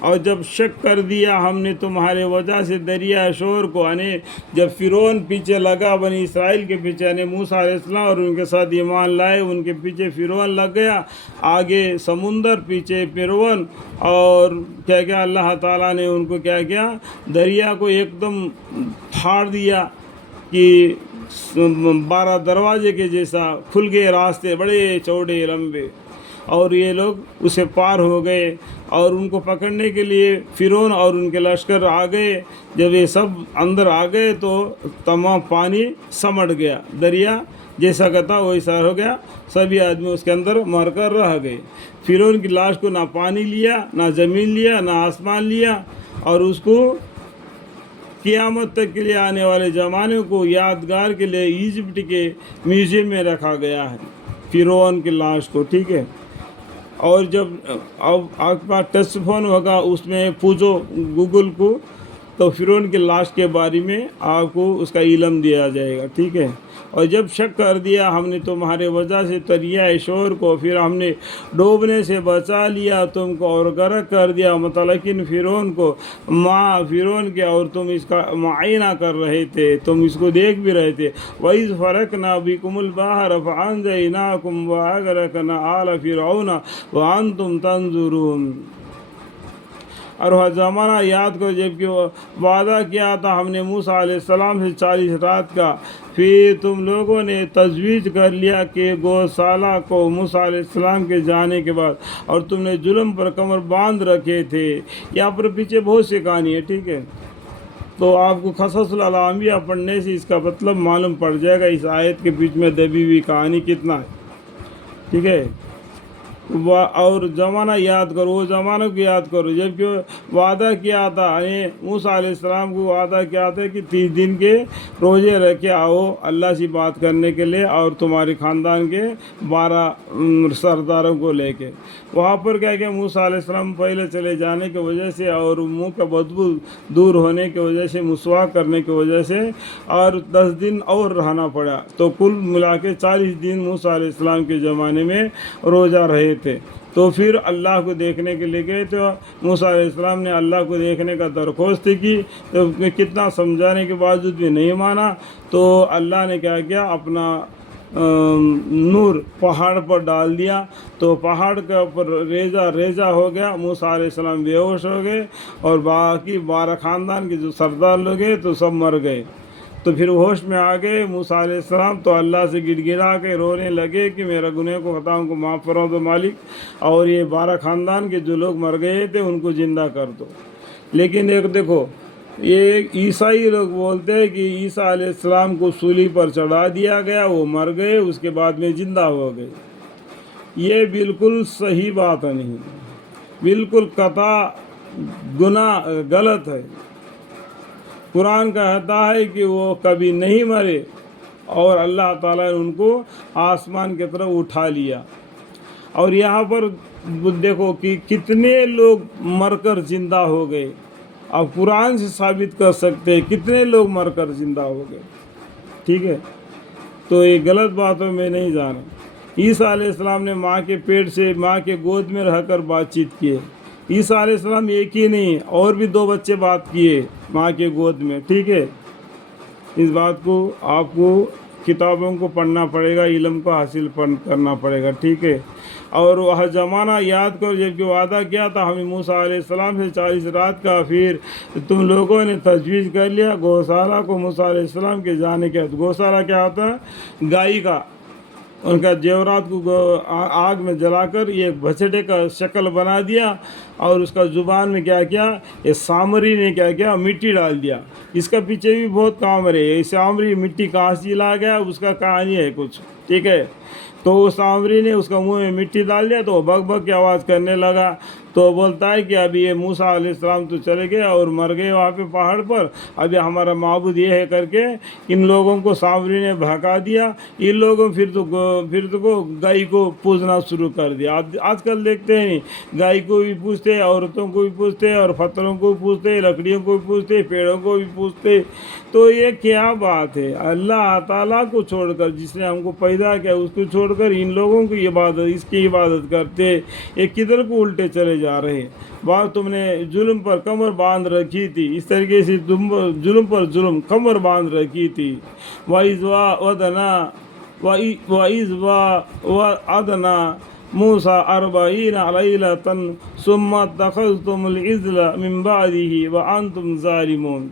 اور جب شک کر دیا ہم نے تمہارے وجہ سے دریا شور کو، یعنی جب فرعون پیچھے لگا بنی اسرائیل کے پیچھے، یعنی موسیٰ علیہ السلام اور ان کے ساتھ ایمان لائے، ان کے پیچھے فرعون لگ گیا، آگے سمندر پیچھے فرعون، اور کیا کیا اللہ تعالیٰ نے ان کو کیا کیا، دریا کو ایک دم پھاڑ دیا کہ 12 دروازے کے جیسا کھل گئے راستے، بڑے چوڑے لمبے، اور یہ لوگ اسے پار ہو گئے، اور ان کو پکڑنے کے لیے فرعون اور ان کے لشکر آ گئے۔ جب یہ سب اندر آ گئے تو تمام پانی سمٹ گیا، دریا جیسا کا تھا ویسا ہو گیا، سبھی آدمی اس کے اندر مر کر رہ گئے۔ فرعون کی لاش کو نہ پانی لیا، نہ زمین لیا، نہ آسمان لیا، اور اس کو قیامت تک کے لیے آنے والے زمانے کو یادگار کے لیے ایجپٹ کے میوزیم میں رکھا گیا ہے فرعون کی لاش کو، ٹھیک ہے۔ اور جب اب آپ کے پاس ٹچ فون ہوگا، اس میں پوچھو گوگل کو، تو فرعون کی لاش کے بارے میں آپ کو اس کا علم دیا جائے گا، ٹھیک ہے۔ اور جب شک کر دیا ہم نے تمہارے وجہ سے دریائے شور کو، پھر ہم نے ڈوبنے سے بچا لیا تم کو اور غرق کر دیا متلقن فرعون کو، فرعون کے، اور تم اس کا معائنہ کر رہے تھے، تم اس کو دیکھ بھی رہے تھے۔ وَإِذْ فَرَقْنَا بِكُمُ الْبَحْرَ فَأَنجَيْنَاكُمْ وَأَغْرَقْنَا آلَ فِرْعَوْنَ وَأَنْتُمْ تَنظُرُونَ۔ اور وہ زمانہ یاد کرو جب کہ وعدہ کیا تھا ہم نے موسیٰ علیہ السلام سے 40 رات کا، پھر تم لوگوں نے تجویز کر لیا کہ گوشالہ کو موسیٰ علیہ السلام کے جانے کے بعد، اور تم نے ظلم پر کمر باندھ رکھے تھے۔ یہاں پر پیچھے بہت سی کہانی ہے، ٹھیک ہے، تو آپ کو قصص الانبیاء پڑھنے سے اس کا مطلب معلوم پڑ جائے گا اس آیت کے بیچ میں دبی ہوئی کہانی کتنا ہے، ٹھیک ہے۔ اور زمانہ یاد کرو، وہ زمانہ کو یاد کرو جب کہ وعدہ کیا تھا، یعنی موسیٰ علیہ السلام کو وعدہ کیا تھا کہ 30 دن کے روزے رکھ کے آؤ اللہ سے بات کرنے کے لیے، اور تمہارے خاندان کے 12 سرداروں کو لے کے۔ وہاں پر کیا کہ موسیٰ علیہ السلام پہلے چلے جانے کی وجہ سے اور منہ کا بدبو دور ہونے کی وجہ سے، مسواک کرنے کی وجہ سے، اور 10 دن اور رہنا پڑا، تو کل ملا کے 40 دن موسیٰ علیہ السلام کے زمانے میں روزہ رہے تھے۔ تو پھر اللہ کو دیکھنے کے لیے گئے، تو موسیٰ علیہ السلام نے اللہ کو دیکھنے کا درخواست کی، تو کتنا سمجھانے کے باوجود بھی نہیں مانا، تو اللہ نے کیا کیا، اپنا نور پہاڑ پر ڈال دیا، تو پہاڑ کے اوپر ریزہ ہو گیا، موسیٰ علیہ السلام بے ہوش ہو گئے، اور باقی 12 خاندان کے جو سردار لوگ ہیں تو سب مر گئے۔ تو پھر ہوش میں آ گئے موسیٰ علیہ السلام، تو اللہ سے گڑ گڑا کے رونے لگے کہ میرا گناہ کو خطاؤں کو معاف فرما دو مالک، اور یہ 12 خاندان کے جو لوگ مر گئے تھے ان کو زندہ کر دو۔ لیکن ایک دیکھو، یہ عیسائی لوگ بولتے ہیں کہ عیسیٰ علیہ السلام کو سولی پر چڑھا دیا گیا، وہ مر گئے، اس کے بعد میں زندہ ہو گئے۔ یہ بالکل صحیح بات نہیں، بالکل قطع گناہ غلط ہے۔ قرآن کہتا ہے کہ وہ کبھی نہیں مرے، اور اللہ تعالیٰ نے ان کو آسمان کی طرف اٹھا لیا۔ اور یہاں پر دیکھو کہ کتنے لوگ مر کر زندہ ہو گئے، اب قرآن سے ثابت کر سکتے ہیں کتنے لوگ مر کر زندہ ہو گئے، ٹھیک ہے۔ تو یہ غلط باتوں میں نہیں جانا۔ عیسیٰ علیہ السلام نے ماں کے پیٹ سے، ماں کے گود میں رہ کر بات چیت کیے۔ عیسیٰ علیہ السلام ایک ہی نہیں، اور بھی 2 بچے بات کیے ماں کے گود میں، ٹھیک ہے۔ اس بات کو آپ کو کتابوں کو پڑھنا پڑے گا، علم کو حاصل کرنا پڑے گا، ٹھیک ہے۔ اور وہ زمانہ یاد کرو جب کہ وعدہ کیا تھا ہمیں موسیٰ علیہ السلام سے 40 رات کا، پھر تم لوگوں نے تجویز کر لیا گوشالہ کو موسیٰ علیہ السلام کے جانے کے۔ گوشالہ کیا ہوتا ہے؟ گائے کا، ان کا زیورات کو آگ میں جلا کر ایک بچڑے کا شکل بنا دیا، اور اس کا زبان میں کیا کیا، یہ سامری نے کیا کیا، مٹی ڈال دیا۔ اس کا پیچھے بھی بہت کام ہے، یہ سامری مٹی کہاں سے لا گیا اس کا کہانی ہے کچھ، ٹھیک ہے۔ تو اس سامری نے اس کا منہ میں مٹی ڈال دیا، تو وہ بک بک کی آواز کرنے لگا، تو بولتا ہے کہ ابھی یہ موسیٰ علیہ السلام تو چلے گئے اور مر گئے وہاں پہ پہاڑ پر، ابھی ہمارا معبود یہ ہے کر کے ان لوگوں کو سامری نے بھگا دیا۔ ان لوگوں پھر تو گائے کو پوجنا شروع کر دیا۔ آج کل دیکھتے ہیں گائے کو بھی پوجتے، عورتوں کو بھی پوجتے، اور پتھروں کو بھی پوجتے، لکڑیوں کو بھی پوجتے، پیڑوں کو بھی پوجتے۔ تو یہ کیا بات ہے؟ اللہ تعالیٰ کو چھوڑ کر، جس نے ہم کو پیدا کیا اس کو چھوڑ کر ان لوگوں کی عبادت، اس کی عبادت کرتے، یہ کدھر کو الٹے چلے جا رہے. بعد تم نے ظلم پر کمر باندھ رکھی تھی، اس طریقے سے تم ظلم پر ظلم کمر باندھ رکھی تھی. وَإِذْ وَعَدْنَا مُوسَىٰ 40 لَيْلَةً ثُمَّ اتَّخَذْتُمُ الْعِجْلَ مِن بَعْدِهِ وَأَنْتُمْ ظَالِمُونَ.